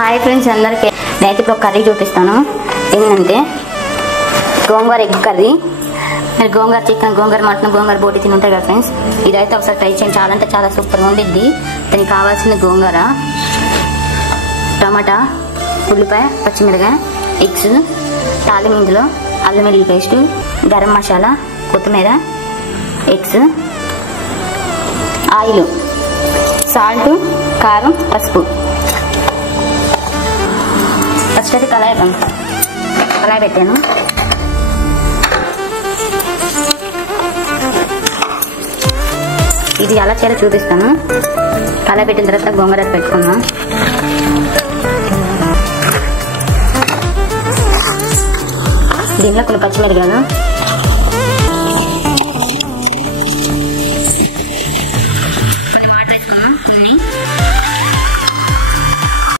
Hi friends అందరికీ నేనైతే ఇప్పుడు కర్రీ చూపిస్తాను. ఏంటంటే గోంగూర ఎగ్ కర్రీ. మీరు గోంగూర చికెన్, గోంగూర మటన్, గోంగూర బోటి తిని ఉంటాయి కదా ఫ్రెండ్స్. ఇదైతే ఒకసారి ట్రై చేయండి, చాలా అంటే చాలా సూపర్గా ఉండిద్ది. దానికి కావాల్సిన గోంగూర, టమాటా, ఉల్లిపాయ, పచ్చిమిరకాయ, ఎగ్స్, తాలింపు, ఇందులో అల్లం వెల్లుల్లి పేస్ట్, గరం మసాలా, కొత్తిమీర, ఎగ్స్, ఆయిల్, సాల్ట్, కారం, పసుపు. ఫస్ట్ అయితే కళాయి పెట్టాను. ఇది ఎలా చేయాలో చూపిస్తాను. కళాయి పెట్టిన తర్వాత గోంగూర పెట్టుకున్నాం. దీంట్లో కొన్ని పచ్చిమిరపకాయలు,